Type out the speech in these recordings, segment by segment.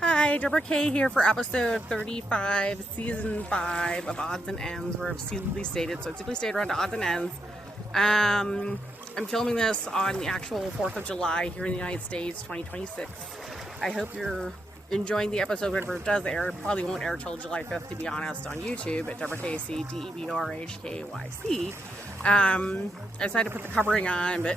Hi, Deborah Kay here for episode 35, season 5 of Odds and Ends, where I've simply stated, so it's simply stated around Odds and Ends. I'm filming this on the actual 4th of July here in the United States, 2026. I hope you're enjoying the episode whenever it does air. It probably won't air till July 5th, to be honest, on YouTube at Deborah KC, DEBRHKYC. I decided to put the covering on, but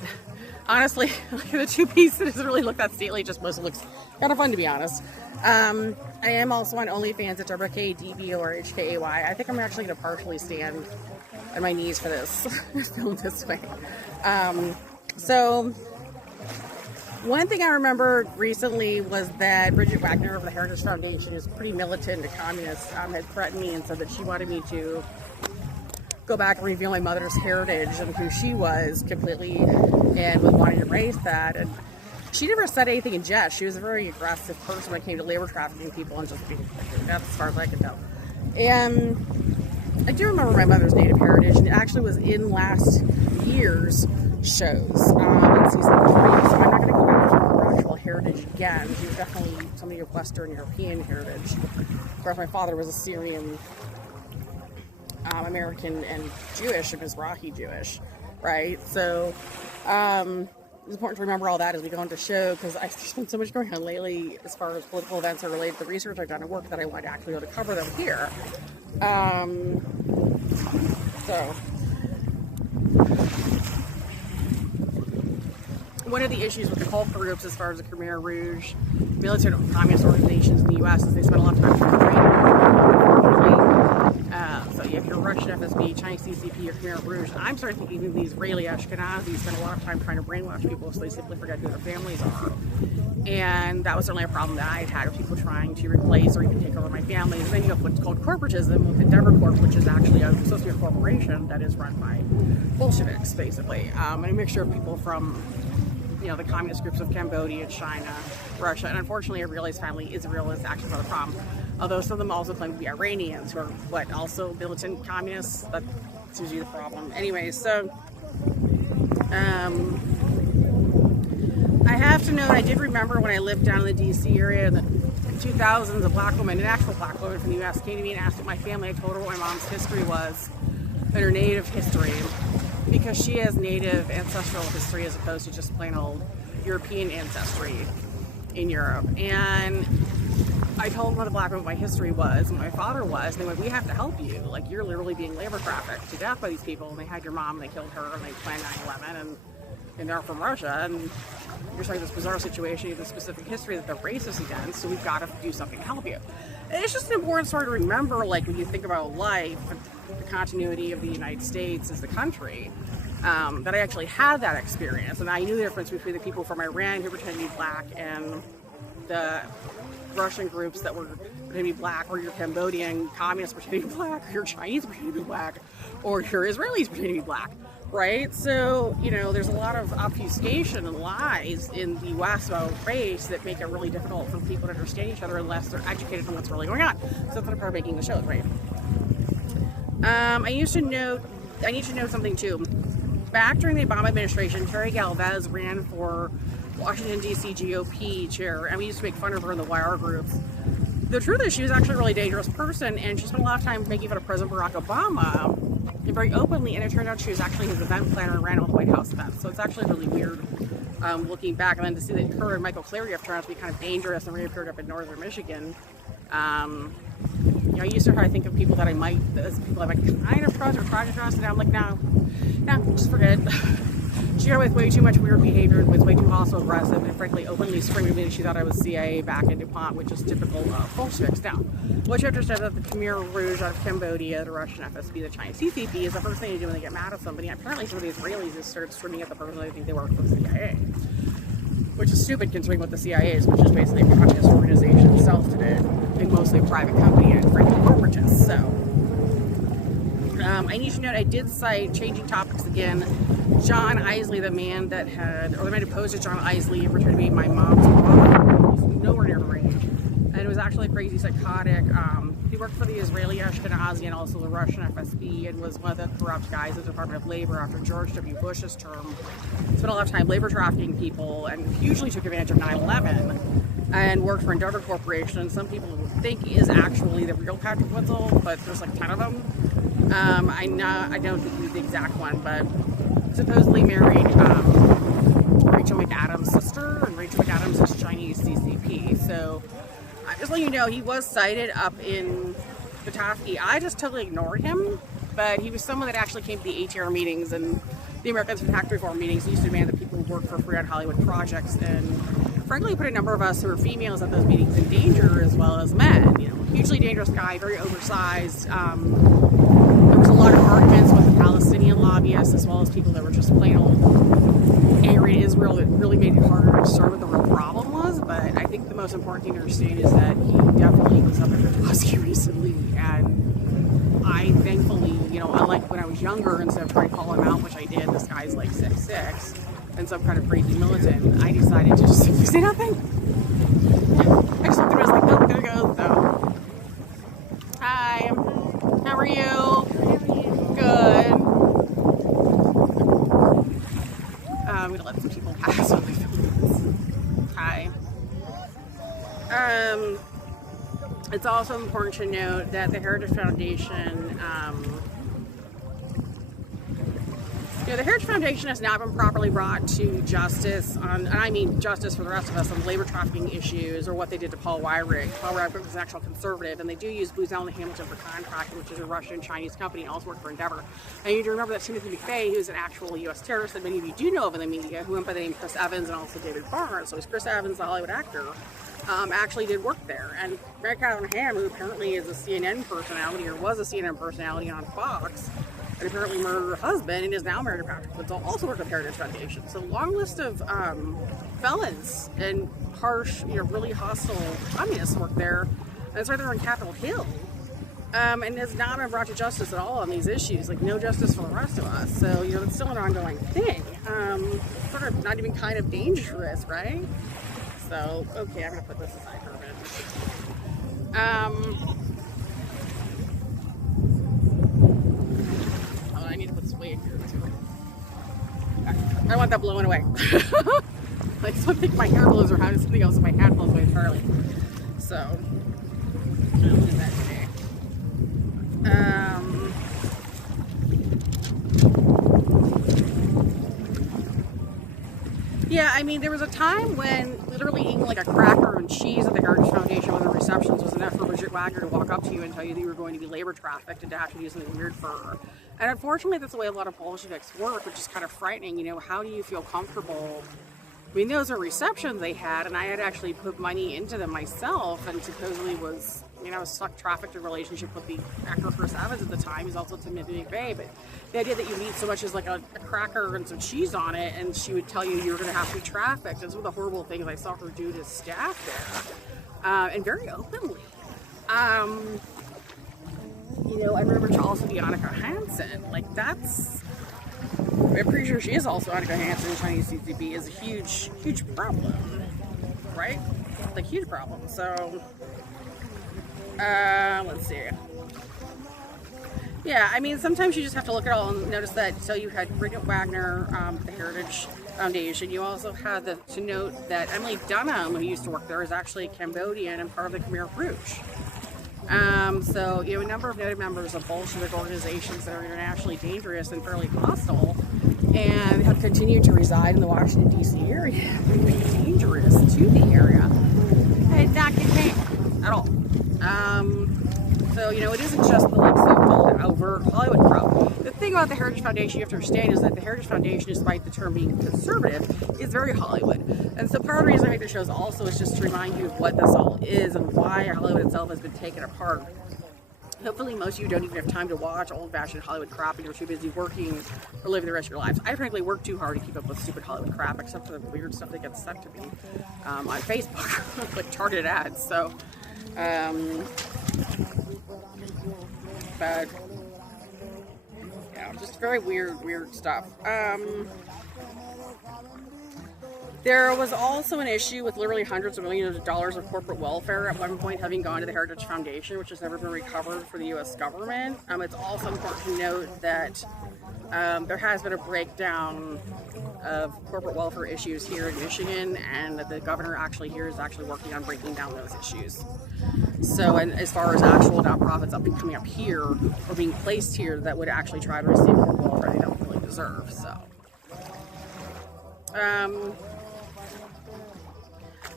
honestly, the two-piece doesn't really look that stately. It just mostly looks kind of fun, to be honest. I am also on OnlyFans at Deborah K, DEBRHKAY. I think I'm actually going to partially stand on my knees for this, filmed this way. So, one thing I remember recently was that Bridget Wagner of the Heritage Foundation, who's pretty militant and communist, had threatened me and said that she wanted me to go back and reveal my mother's heritage and who she was completely, and was wanting to erase that. And she never said anything in jest. She was a very aggressive person when it came to labor trafficking people and just being, that's as far as I can tell. And I do remember my mother's Native heritage, and it actually was in last year's shows in season 3. So I'm not going to go back to her actual heritage again. She was definitely somebody of Western European heritage. Of course, my father was Assyrian American and Jewish, and Mizrahi Jewish, right? So it's important to remember all that as we go into the show, because there's been so much going on lately as far as political events are related to the research I've done and work that I want to actually be able to cover them here. So one of the issues with the cult groups as far as the Khmer Rouge, military communist organizations in the U.S. is they spend a lot of time training. So you have your Russian FSB, Chinese CCP, or Khmer Rouge. I'm starting to think even these Israeli Ashkenazis spend a lot of time trying to brainwash people so they simply forget who their families are. And that was certainly a problem that I had with people trying to replace or even take over my family. And then you have what's called corporatism with Endeavor Corp, which is actually supposed to be a corporation that is run by Bolsheviks, basically. And a mixture of people from, the communist groups of Cambodia, China, Russia, and unfortunately I realized family Israel is actually part of the problem. Although some of them also claim to be Iranians, who are also militant communists. That's usually the problem. Anyway, so I have to note, I did remember when I lived down in the DC area in the 2000s, a black woman, an actual black woman from the US, came to me and asked what my family. I told her what my mom's history was and her Native history, because she has Native ancestral history as opposed to just plain old European ancestry in Europe. And I told them what the black woman my history was and my father was, and they went, we have to help you. Like, you're literally being labor trafficked to death by these people. And they had your mom, and they killed her, and they planned 9/11, and they're from Russia, and you're saying this bizarre situation, you have the specific history that they're racist against, so we've got to do something to help you. And it's just an important story to remember, like, when you think about life, the continuity of the United States as the country, that I actually had that experience, and I knew the difference between the people from Iran who pretend to be black and the Russian groups that were pretending to be black, or your Cambodian communists pretending to be black, or your Chinese pretending to be black, or your Israelis pretending to be black, right? So, there's a lot of obfuscation and lies in the West about race that make it really difficult for people to understand each other unless they're educated on what's really going on. So that's what I'm making the shows, right? I need to note something too. Back during the Obama administration, Terry Galvez ran for Washington, D.C. GOP chair, and we used to make fun of her in the YR groups. The truth is, she was actually a really dangerous person, and she spent a lot of time making fun of President Barack Obama, and very openly, and it turned out she was actually his event planner and ran all the White House events. So it's actually really weird looking back, and then to see that her and Michael Clary have turned out to be kind of dangerous and reappeared up in northern Michigan. I used to try to think of people that I might, as people I might kind of trust or try to trust, and now I'm like, no, just forget. She got away with way too much weird behavior and was way too hostile, aggressive, and frankly openly screamed at me that she thought I was CIA back in DuPont, which is typical Bolsheviks. Now, what you have to understand is that the Khmer Rouge out of Cambodia, the Russian FSB, the Chinese CCP is the first thing you do when they get mad at somebody. Apparently some of the Israelis just started screaming at the person they think they work for the CIA. Which is stupid considering what the CIA is, which is basically a communist organization itself today, and mostly a private company and frankly corporatists. So, I need to note, I did cite, changing topics again, John Isley, the man that opposed to John Isley, pretended to be my mom's brother. He's nowhere near the range. And it was actually crazy, psychotic. He worked for the Israeli Ashkenazi and also the Russian FSB, and was one of the corrupt guys at the Department of Labor after George W. Bush's term. Spent a lot of time labor trafficking people and hugely took advantage of 9/11. and worked for Endeavor Corporation, and some people think he is actually the real Patrick Witzel, but there's like 10 of them. I don't think he's the exact one, but supposedly married Rachel McAdams' sister, and Rachel McAdams is Chinese CCP. So I'm just letting you know he was cited up in Petoskey. I just totally ignored him, but he was someone that actually came to the ATR meetings and the Americans for Tax Reform meetings. He used to demand that people who work for Free on Hollywood projects, and frankly put a number of us who are females at those meetings in danger, as well as men. You know, hugely dangerous guy, very oversized. There was a lot of arguments with the Palestinian lobbyists, as well as people that were just plain old angry at Israel. It really made it harder to discern what the real problem was. But I think the most important thing to understand is that he definitely was up in Petoskey recently, and I thankfully, you know, unlike when I was younger, instead of trying to call him out, which I did, this guy's like 6'6", and some kind of crazy militant, I decided to just say nothing. I just looked at him and was like, nope, there it goes. So, hi, how are you? Good. I'm gonna let some people pass on my phone. Hi. It's also important to note that the Heritage Foundation, the Heritage Foundation has not been properly brought to justice on, and I mean justice for the rest of us, on labor trafficking issues or what they did to Paul Weyrich. Paul Weyrich was an actual conservative, and they do use Booz Allen Hamilton for contracting, which is a Russian-Chinese company, and also worked for Endeavor. And you need to remember that Timothy McVeigh, who is an actual U.S. terrorist that many of you do know of in the media, who went by the name Chris Evans and also David Barnes. So it's Chris Evans, the Hollywood actor, actually did work there. And Mary Catherine Ham, who apparently is a CNN personality, or was a CNN personality on Fox, and apparently murdered her husband and is now married to Patrick Witzel, also worked with Heritage Foundation. So long list of felons and harsh, really hostile communists work there. And it's right there on Capitol Hill. And has not been brought to justice at all on these issues. Like, no justice for the rest of us. So, it's still an ongoing thing. Sort of not even kind of dangerous, right? So, okay, I'm going to put this aside for a minute. I need to put this weight here too. I want that blowing away. Like something my hair blows or how something else in my hat blows away entirely. So I'll do that today. Yeah, I mean, there was a time when literally eating like a cracker and cheese at the Heritage Foundation when the receptions was enough for Bridget Wagner to walk up to you and tell you that you were going to be labor trafficked and to have to do something weird for her. And unfortunately, that's the way a lot of Bolsheviks work, which is kind of frightening. How do you feel comfortable? I mean, those are receptions they had, and I had actually put money into them myself, and supposedly was, I was trafficked in a relationship with the actor Chris Evans at the time. He's also Timothy McVeigh, but the idea that you need so much as like a cracker and some cheese on it, and she would tell you you're going to have to be trafficked. That's one of the horrible things I saw her do to staff there, and very openly. I remember to also be Annika Hansen. Like, that's, I'm pretty sure she is also Annika Hansen. Chinese CCP is a huge, huge problem, right? Like, huge problem. So, let's see. Yeah, I mean, sometimes you just have to look at it all and notice that. So you had Bridget Wagner, the Heritage Foundation. You also had to note that Emily Dunham, who used to work there, is actually Cambodian and part of the Khmer Rouge. So, a number of noted members of Bolshevik organizations that are internationally dangerous and fairly hostile and have continued to reside in the Washington, D.C. area, and be dangerous to the area, and not contained at all. So, it isn't just the so-called overt Hollywood problem. The thing about the Heritage Foundation you have to understand is that the Heritage Foundation, despite the term being conservative, is very Hollywood. And so part of the reason I make the shows also is just to remind you of what this all is and why Hollywood itself has been taken apart. Hopefully most of you don't even have time to watch old-fashioned Hollywood crap and you're too busy working or living the rest of your lives. I frankly work too hard to keep up with stupid Hollywood crap, except for the weird stuff that gets sent to me on Facebook, like targeted ads. So, but just very weird stuff. There was also an issue with literally hundreds of millions of dollars of corporate welfare at one point having gone to the Heritage Foundation, which has never been recovered for the U.S. government. It's also important to note that there has been a breakdown of corporate welfare issues here in Michigan, and that the governor actually here is actually working on breaking down those issues. So, and as far as actual nonprofits coming up here or being placed here that would actually try to receive corporate welfare they don't really deserve. So,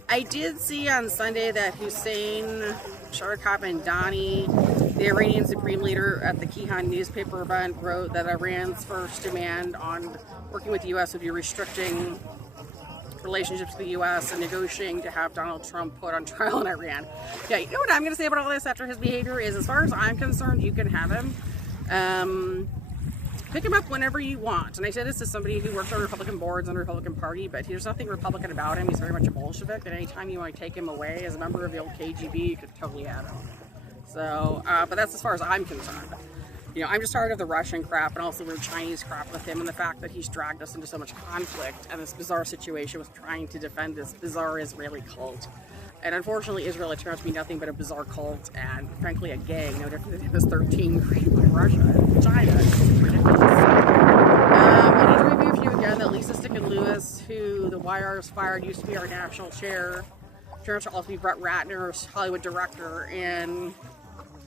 I did see on Sunday that Hussein Sharakabandani, the Iranian Supreme Leader at the Kayhan newspaper event, wrote that Iran's first demand on working with the U.S. would be restricting relationships with the U.S. and negotiating to have Donald Trump put on trial in Iran. Yeah, you know what I'm going to say about all this after his behavior is, as far as I'm concerned, you can have him. Pick him up whenever you want. And I say this as somebody who works on Republican boards and the Republican Party, but there's nothing Republican about him. He's very much a Bolshevik, and anytime you want to take him away as a member of the old KGB, you could totally have him. So, but that's as far as I'm concerned. You know, I'm just tired of the Russian crap and also the Chinese crap with him, and the fact that he's dragged us into so much conflict and this bizarre situation with trying to defend this bizarre Israeli cult. And unfortunately, Israel it turns out to be nothing but a bizarre cult and, frankly, a gang, no different than this 13 created by Russia and China. It's ridiculous. I need to review for you again that Lisa Stickett-Lewis, who the YR's fired, used to be our national chair, turns out to also be Brett Ratner's Hollywood director, and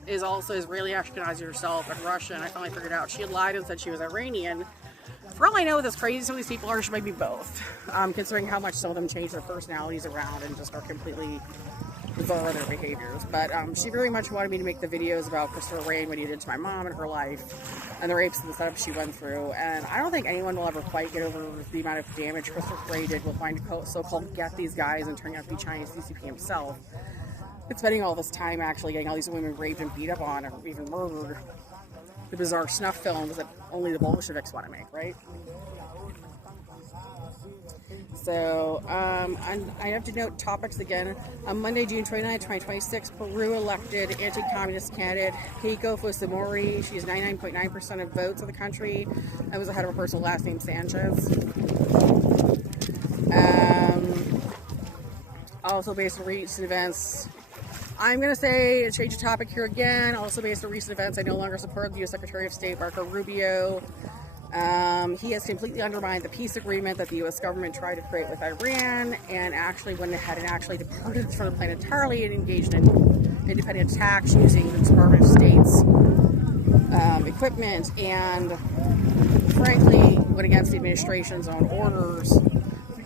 is also Israeli Ashkenazi herself and Russian. I finally figured out she had lied and said she was Iranian. For all I know, as crazy some of these people are, she might be both. Considering how much some of them change their personalities around and just are completely bizarre in their behaviors. But she very much wanted me to make the videos about Christopher Wray and what he did to my mom and her life, and the rapes and the setup she went through. And I don't think anyone will ever quite get over the amount of damage Christopher Wray did with trying to so-called get these guys and turning out to be Chinese CCP himself. It's spending all this time actually getting all these women raped and beat up on or even murdered. The bizarre snuff films that only the Bolsheviks want to make, right? So, I have to note topics again. On Monday, June 29, 2026, Peru elected anti-communist candidate Keiko Fujimori. She's 99.9% of votes in the country. I was ahead of her personal last name, Sanchez. Also based on recent events, I'm going to say, change the topic here again, also based on recent events, I no longer support the U.S. Secretary of State, Marco Rubio. He has completely undermined the peace agreement that the U.S. government tried to create with Iran, and actually went ahead and actually departed from the plan entirely and engaged in independent attacks using the Department of State's equipment, and frankly went against the administration's own orders.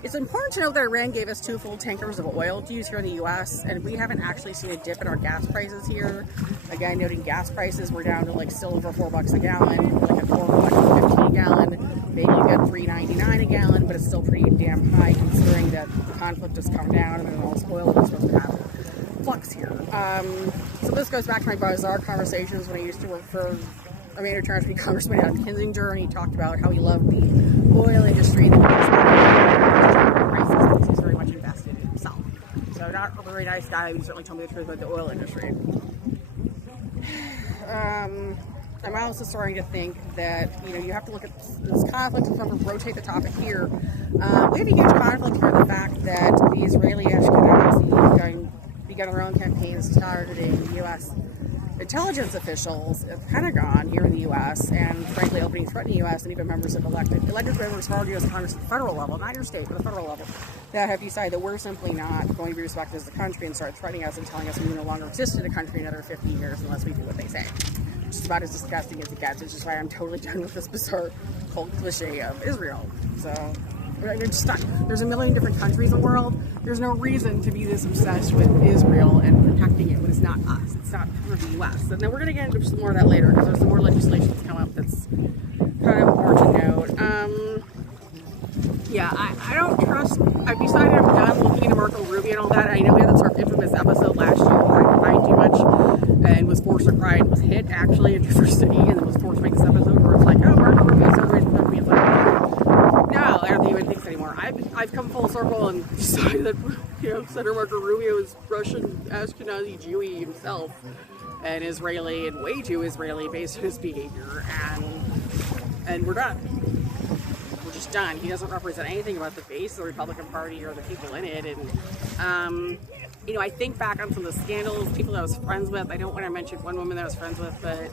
It's important to note that Iran gave us 2 full tankers of oil to use here in the U.S., and we haven't actually seen a dip in our gas prices here. Again, noting gas prices, we're down to like still over $4 a gallon, like at $4.15 a gallon. Maybe you get $3.99 a gallon, but it's still pretty damn high considering that the conflict has come down and then all this oil is supposed to have flux here. So this goes back to my bizarre conversations when I used to work for a major transfer congressman out of Kinzinger, and he talked about how he loved the oil industry. He's very much invested in himself. So not a very nice guy. He certainly told me the truth about the oil industry. I'm also starting to think that, you know, you have to look at this conflict and sort of rotate the topic here. We have a huge conflict here in the fact that the Israeli Ashkenazi begun their own campaigns targeting U.S. intelligence officials at the Pentagon here in the U.S. and frankly opening threatening the U.S. and even members of elected members of U.S. Congress at the federal level, not your state, but the federal level, that have decided that we're simply not going to be respected as a country and start threatening us and telling us we no longer exist in a country in another 50 years unless we do what they say. Which is about as disgusting as it gets, which is why I'm totally done with this bizarre cult cliche of Israel. So, we're just done. There's a million different countries in the world. There's no reason to be this obsessed with Israel and protecting it when it's not us. It's not part of the U.S. And then we're going to get into some more of that later because there's some more legislation that's come up that's kind of important to note. Yeah, I don't trust. I've decided I'm done looking into Marco Rubio and all that. I know we had that sort of infamous episode last year where I cried too much and was forced to cry and was hit actually in Different City and then was forced to make this episode where it's like, oh, Marco Rubio celebrates with me. It's like, no, I don't think anyone thinks anymore. I've come full circle and decided that, you know, Senator Marco Rubio is Russian, Ashkenazi, Jewy himself, and Israeli, and way too Israeli based on his behavior, and we're done. We're just done. He doesn't represent anything about the base of the Republican Party or the people in it, and you know, I think back on some of the scandals, people that I was friends with. I don't want to mention one woman that I was friends with, but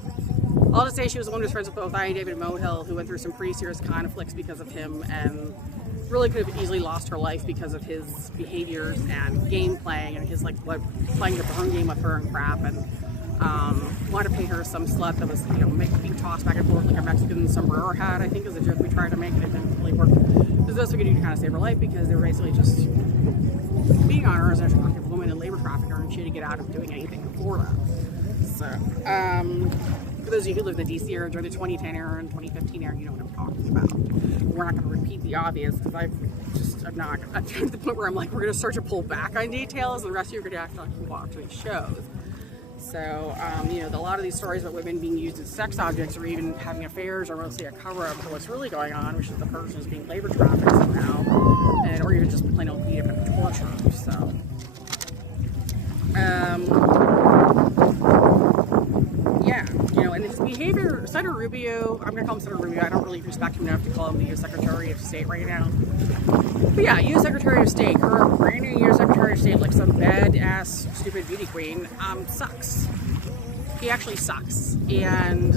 I'll just say she was the one who was friends with both I and David Mohill, who went through some pretty serious conflicts because of him, and really could have easily lost her life because of his behaviors and game playing and his like playing the burn game with her and crap, and wanted to pay her some slut that was, you know, being tossed back and forth like a Mexican sombrero hat, I think is a joke we tried to make, and it didn't really work. Because those we could do to kind of save her life, because they were basically just being on her as an attractive woman and labor trafficker, and she had to get out of doing anything before that. So, for those of you who live in the DC area during the 2010 era and 2015 era, you know what I'm talking about. We're not going to repeat the obvious, because I'm not to the point where I'm like, we're going to start to pull back on details, and the rest of you are going to have to watch these shows. So, you know, a lot of these stories about women being used as sex objects or even having affairs are mostly a cover-up for what's really going on, which is the person is being labor trafficked somehow, and or even just plain old beat up and tortured. So, yeah, you know, and his behavior, Senator Rubio, I'm going to call him Senator Rubio, I don't really respect him enough to call him the U.S. Secretary of State right now. But yeah, U.S. Secretary of State, her brand new U.S. Secretary of State, like some bad-ass, stupid beauty queen, sucks. He actually sucks. And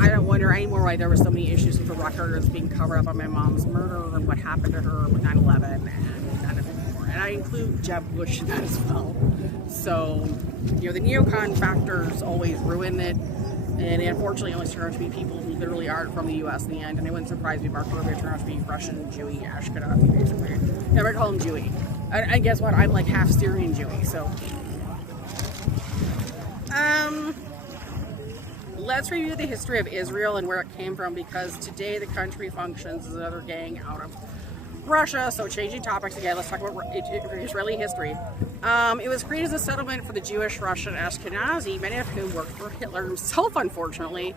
I don't wonder anymore why there were so many issues with the records being covered up on my mom's murder and what happened to her with 9/11 and none of it more. And I include Jeb Bush in that as well. So, you know, the neocon factors always ruin it. And unfortunately, only turn out to be people who literally aren't from the U.S. in the end. And it wouldn't surprise me if Mark Rubio turned out to be Russian, Jewy, Ashkenazi, basically. Never call him Jewy. And guess what? I'm like half Syrian Jewy, so. Let's review the history of Israel and where it came from, because today the country functions as another gang out of Russia. So changing topics again, let's talk about Israeli history. It was created as a settlement for the Jewish, Russian, Ashkenazi, many of whom worked for Hitler himself, unfortunately.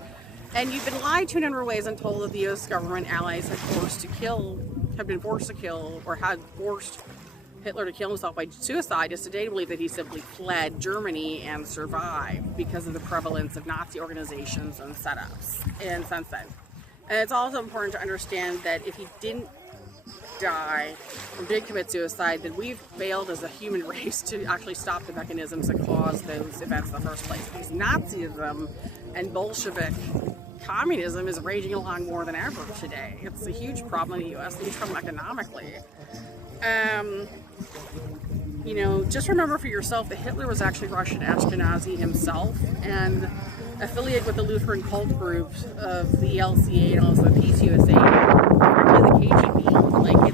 And you've been lied to in a number of ways and told that the U.S. government allies had been forced to kill, or had forced Hitler to kill himself by suicide. Is today to believe that he simply fled Germany and survived because of the prevalence of Nazi organizations and setups and since then. And it's also important to understand that if he didn't die or did commit suicide, then we've failed as a human race to actually stop the mechanisms that caused those events in the first place. Because Nazism and Bolshevik communism is raging along more than ever today. It's a huge problem in the U.S., a huge problem economically. You know, just remember for yourself that Hitler was actually Russian Ashkenazi himself and affiliated with the Lutheran cult groups of the LCA and also the PCUSA, the KGB. Like,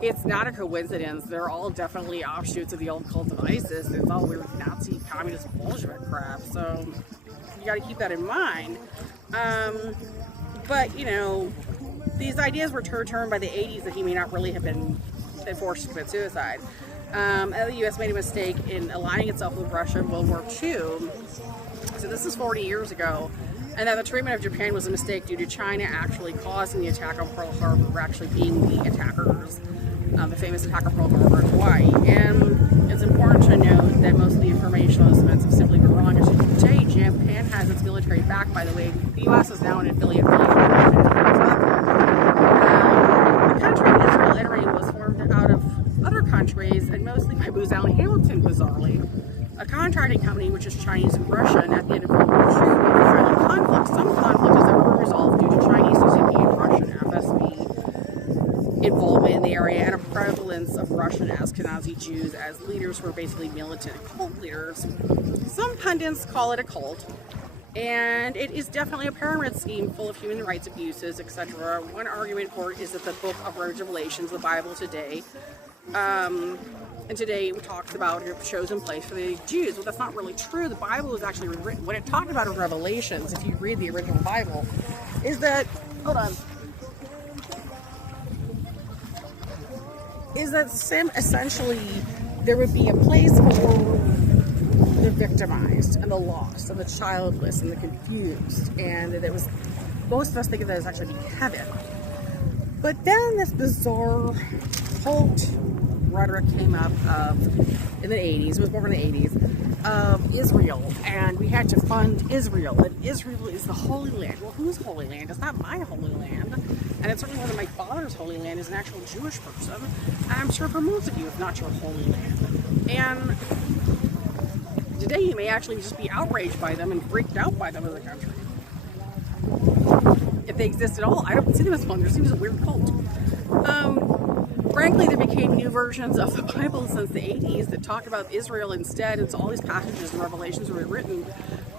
it's not a coincidence. They're all definitely offshoots of the old cult of ISIS. It's all weird Nazi, communist, Bolshevik crap. So you got to keep that in mind. But, you know, these ideas were turned by the 80s that he may not really have been forced to commit suicide. The U.S. made a mistake in aligning itself with Russia in World War II. So this is 40 years ago. And that the treatment of Japan was a mistake due to China actually causing the attack on Pearl Harbor, actually being the attackers, the famous attack on Pearl Harbor in Hawaii. And it's important to note that most of the information on this event have simply been wrong. As today, Japan has its military back, by the way. The U.S. is now an affiliate military. The country of Israel entering was formed out of other countries, and mostly by Booz Allen Hamilton, bizarrely, a contracting company which is Chinese and Russian. At the end of World War II, violent conflict. Some conflict is ever resolved due to Chinese, CCP, and Russian FSB involvement in the area, and a prevalence of Russian Ashkenazi Jews as leaders who are basically militant cult leaders. Some pundits call it a cult. And it is definitely a pyramid scheme full of human rights abuses, etc. One argument for it is that the book of Revelations, the Bible today, and today it talks about a chosen place for the Jews. Well, that's not really true. The Bible was actually written. What it talked about in Revelations, if you read the original Bible, is that, essentially there would be a place for the victimized and the lost and the childless and the confused, and that it was, most of us think of that as actually being heaven. But then this bizarre cult rhetoric came up in the 80s, it was born in the 80s, of Israel, and we had to fund Israel, and Israel is the Holy Land. Well, whose Holy Land? It's not my Holy Land, and it's certainly one of my father's Holy Land is an actual Jewish person, and I'm sure for most of you it's not your Holy Land. And today you may actually just be outraged by them and freaked out by them as a country. if they exist at all. I don't see them as one. There seems a weird cult. Frankly, there became new versions of the Bible since the 80s that talk about Israel instead, and so all these passages and revelations were written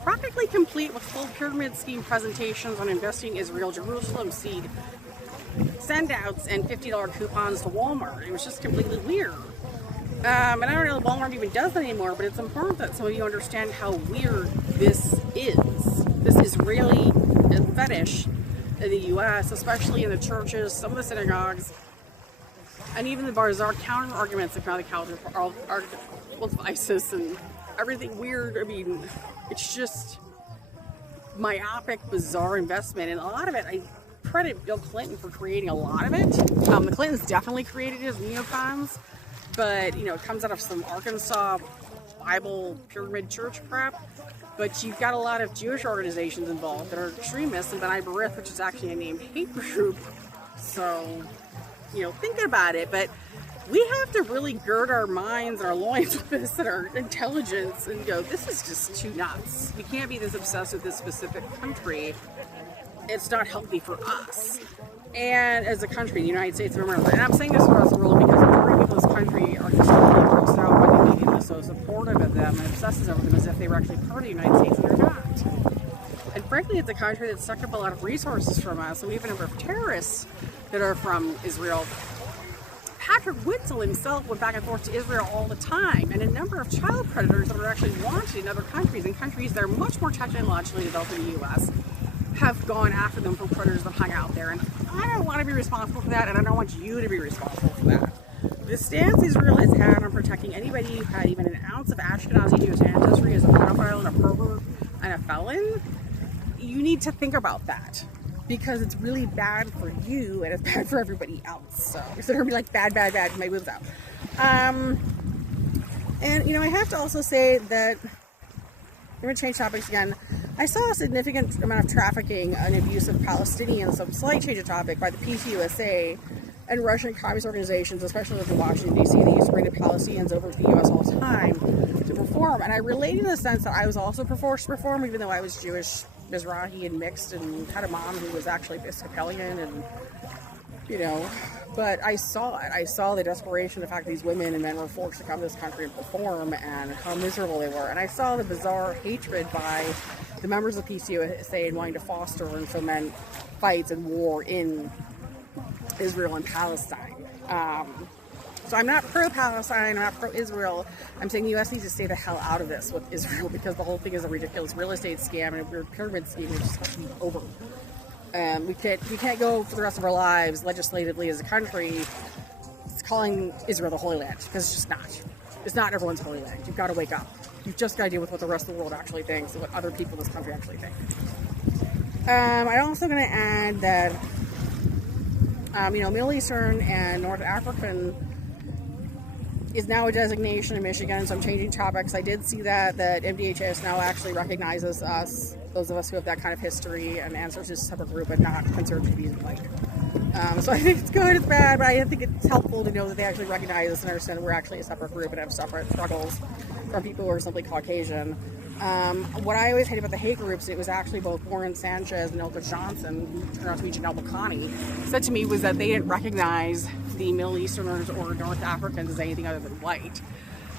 practically complete with full pyramid scheme presentations on investing Israel, Jerusalem seed, send-outs, and $50 coupons to Walmart. It was just completely weird. And I don't know if Walmart even does that anymore, but it's important that some of you understand how weird this is. This Israeli fetish in the U.S., especially in the churches, some of the synagogues, and even the bizarre counter arguments that kind of counter with ISIS and everything weird. I mean, it's just myopic, bizarre investment, and a lot of it, I credit Bill Clinton for creating a lot of it. The Clintons definitely created it as neocons, but you know, it comes out of some Arkansas Bible pyramid church crap. But you've got a lot of Jewish organizations involved that are extremists, and B'nai B'rith, which is actually a named hate group. So, you know, thinking about it, but we have to really gird our minds and our loins with this and our intelligence and go, this is just too nuts. We can't be this obsessed with this specific country. It's not healthy for us. And as a country, the United States of America, and I'm saying this across the world because the majority of this country are just really grossed out by the media that's so supportive of them and obsesses over them as if they were actually part of the United States, and they're not. And frankly, it's a country that's sucked up a lot of resources from us, and we have a number of terrorists that are from Israel. Patrick Witzel himself went back and forth to Israel all the time, and a number of child predators that are actually wanted in other countries, in countries that are much more technologically developed than the U.S., have gone after them for predators that hung out there. And I don't want to be responsible for that, and I don't want you to be responsible for that. The stance Israel has had on protecting anybody who had even an ounce of Ashkenazi Jewish ancestry as a pedophile and a pervert and a felon, you need to think about that. Because it's really bad for you and it's bad for everybody else. So it's gonna be like bad, my boobs out. And you know, I have to also say that I'm gonna change topics again. I saw a significant amount of trafficking and abuse of Palestinians, so slight change of topic, by the PCUSA and Russian communist organizations, especially in Washington, D.C. They used to bring the Palestinians over to the U.S. all the time to perform. And I relate in the sense that I was also forced to perform, even though I was Jewish, Mizrahi, and mixed, and had a mom who was actually Episcopalian, and, you know, but I saw it. I saw the desperation, the fact that these women and men were forced to come to this country and perform, and how miserable they were. And I saw the bizarre hatred by the members of PCUSA and wanting to foster and foment fights and war in Israel and Palestine. So I'm not pro-Palestine, I'm not pro-Israel. I'm saying the U.S. needs to stay the hell out of this with Israel, because the whole thing is a ridiculous real estate scam and a weird pyramid scheme. It's just has to be over. We can't go for the rest of our lives legislatively as a country calling Israel the Holy Land, because it's just not. It's not everyone's Holy Land. You've got to wake up. You've just got to deal with what the rest of the world actually thinks and what other people in this country actually think. I'm also going to add that you know, Middle Eastern and North African is now a designation in Michigan, so I'm changing topics. I did see that MDHS now actually recognizes us, those of us who have that kind of history, and answers as a separate group and not considered to be like. So I think it's good, it's bad, but I think it's helpful to know that they actually recognize us and understand that we're actually a separate group and have separate struggles from people who are simply Caucasian. What I always hate about the hate groups, it was actually both Warren Sanchez and Ilka Johnson, who turned out to be Janelle Bukhani, said to me was that they didn't recognize the Middle Easterners or North Africans as anything other than white.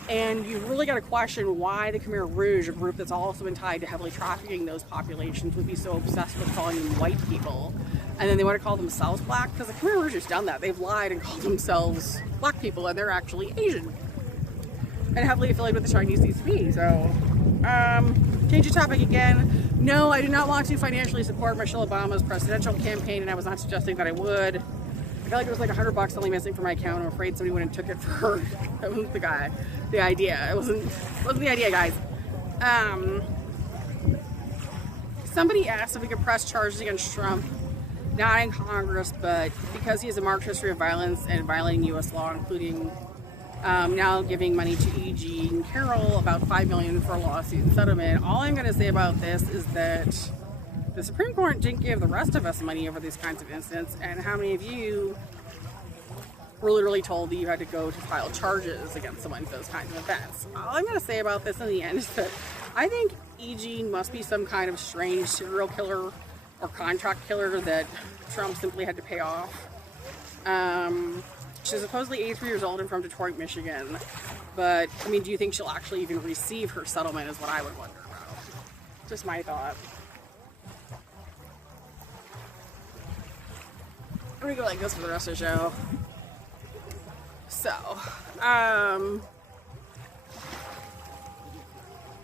And you really got to question why the Khmer Rouge, a group that's also been tied to heavily trafficking those populations, would be so obsessed with calling them white people. And then they want to call themselves black, because the Khmer Rouge has done that. They've lied and called themselves black people, and they're actually Asian. And heavily affiliated with the Chinese CCP. So, change the topic again. No, I do not want to financially support Michelle Obama's presidential campaign, and I was not suggesting that I would. I felt like it was like $100 only missing from my account. I'm afraid somebody went and took it for her. That wasn't the idea. It wasn't the idea, guys. Somebody asked if we could press charges against Trump, not in Congress, but because he has a marked history of violence and violating U.S. law, including now giving money to E. Jean Carroll, about $5 million for a lawsuit and settlement. All I'm going to say about this is that the Supreme Court didn't give the rest of us money over these kinds of incidents, and how many of you were literally told that you had to go to file charges against someone for those kinds of events. All I'm going to say about this in the end is that I think E. Jean must be some kind of strange serial killer or contract killer that Trump simply had to pay off. She's supposedly 83 years old and from Detroit, Michigan. But, I mean, do you think she'll actually even receive her settlement is what I would wonder about. Just my thought. I'm gonna go like this for the rest of the show. So,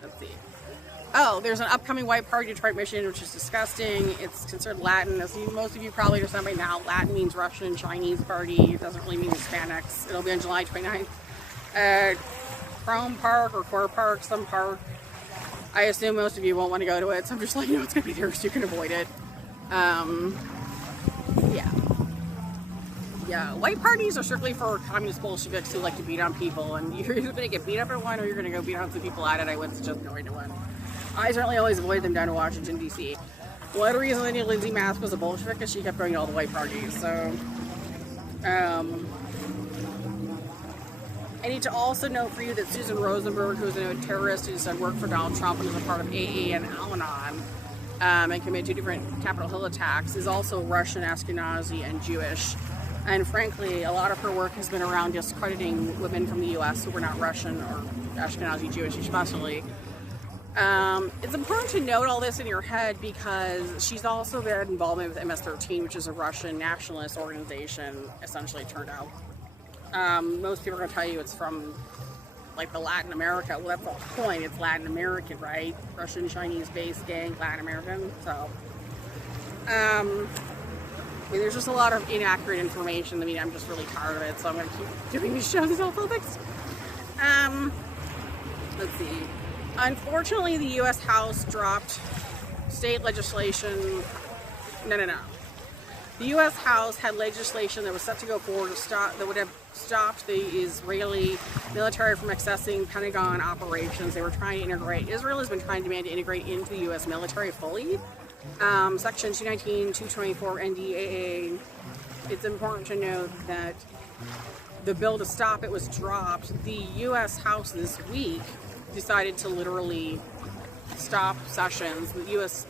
let's see. Oh, there's an upcoming white party in Detroit, Michigan, which is disgusting. It's considered Latin. As most of you probably understand by now, Latin means Russian, Chinese party. It doesn't really mean Hispanics. It'll be on July 29th at Chrome Park or Core Park, some park. I assume most of you won't want to go to it, so I'm just letting you know it's going to be there so you can avoid it. Yeah, white parties are strictly for communist Bolsheviks who like to beat on people, and you're either going to get beat up at one or you're going to go beat on some people at it. I wouldn't suggest going to one. I certainly always avoid them down to Washington, D.C. One of the reasons I knew Lindsay Mask was a Bolshevik is she kept going to all the white parties, so... I need to also note for you that Susan Rosenberg, who's a known terrorist who's done work for Donald Trump and is a part of AA and Al-Anon, and committed 2 different Capitol Hill attacks, is also Russian, Ashkenazi, and Jewish. And frankly, a lot of her work has been around discrediting women from the U.S. who were not Russian or Ashkenazi Jewish especially. It's important to note all this in your head because she's also had involvement with MS-13, which is a Russian nationalist organization, essentially turned out. Most people are going to tell you it's from like the Latin America. Well, that's the whole point. It's Latin American, right? Russian, Chinese-based gang, Latin American. So, I mean, there's just a lot of inaccurate information. I mean, I'm just really tired of it, so I'm going to keep doing these shows as topics. Let's see. Unfortunately, the U.S. House dropped state legislation. No. The U.S. House had legislation that was set to go forward that would have stopped the Israeli military from accessing Pentagon operations. They were trying to integrate. Israel has been trying to integrate into the U.S. military fully. Section 219, 224 NDAA. It's important to note that the bill to stop it was dropped. The U.S. House this week decided to literally stop sessions. The U.S.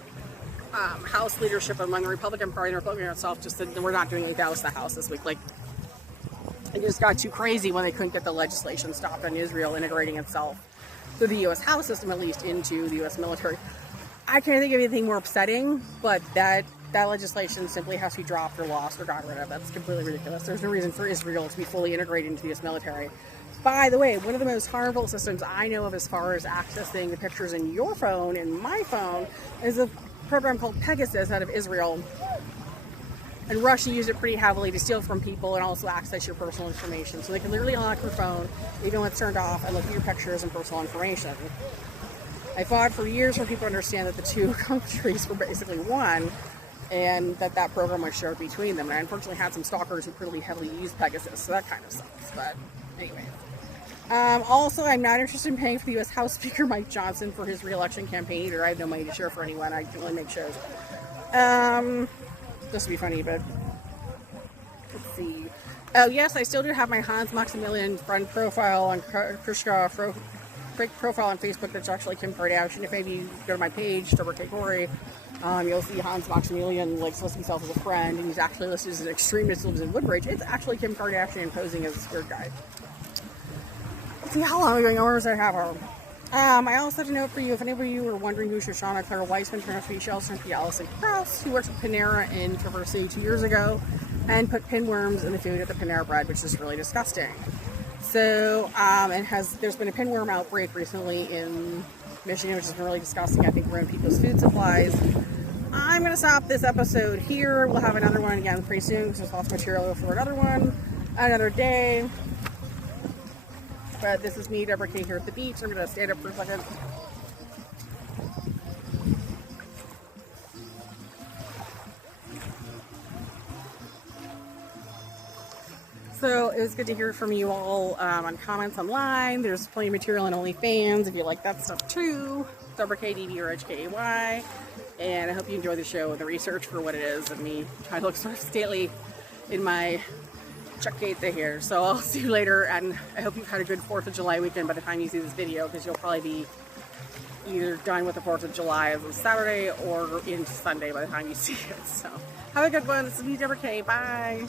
House leadership among the Republican Party and the Republican itself just said, we're not doing anything else in the House this week. Like, it just got too crazy when they couldn't get the legislation stopped on Israel integrating itself through the U.S. House system, at least, into the U.S. military. I can't think of anything more upsetting, but that legislation simply has to be dropped or lost or gotten rid of. That's completely ridiculous. There's no reason for Israel to be fully integrated into the U.S. military. By the way, one of the most harmful systems I know of as far as accessing the pictures in your phone and my phone is a program called Pegasus out of Israel. And Russia used it pretty heavily to steal from people and also access your personal information. So they can literally unlock your phone, even when it's turned off, and look at your pictures and personal information. I fought for years for people to understand that the two countries were basically one, and that program was shared between them. And I unfortunately had some stalkers who pretty heavily used Pegasus, so that kind of sucks. But anyway. Also, I'm not interested in paying for the U.S. House Speaker Mike Johnson for his re-election campaign either. I have no money to share for anyone. I can only make shows. This would be funny, but let's see. Oh, yes, I still do have my Hans Maximilian friend profile on Krishka profile on Facebook. That's actually Kim Kardashian. If maybe you go to my page, Deborah K. Corey, you'll see Hans Maximilian likes to list himself as a friend, and he's actually listed as an extremist who lives in Woodbridge. It's actually Kim Kardashian posing as a spirit guide. Let's see how long we're going. Or does I have her? I also have a note for you. If anybody of you were wondering who Shoshana Claire Weissman turned out to be, she also turned to be Allison Krauss, who worked at Panera in Traverse City 2 years ago and put pinworms in the food at the Panera Bread, which is really disgusting. So, there's been a pinworm outbreak recently in Michigan, which has been really disgusting. I think ruined people's food supplies. I'm going to stop this episode here. We'll have another one again pretty soon because there's lots of material for another one, another day. But this is me, Deborah K. here at the beach. I'm going to stand up for a second. So it was good to hear from you all on comments online. There's plenty of material on OnlyFans if you like that stuff too. Deborah K. DB or HKAY. And I hope you enjoy the show and the research for what it is and me trying to look sort of stately in my Chuck Gates here. So I'll see you later, and I hope you've had a good 4th of July weekend by the time you see this video, because you'll probably be either done with the 4th of July as of Saturday or into Sunday by the time you see it. So have a good one. This is me, Deborah K. Bye.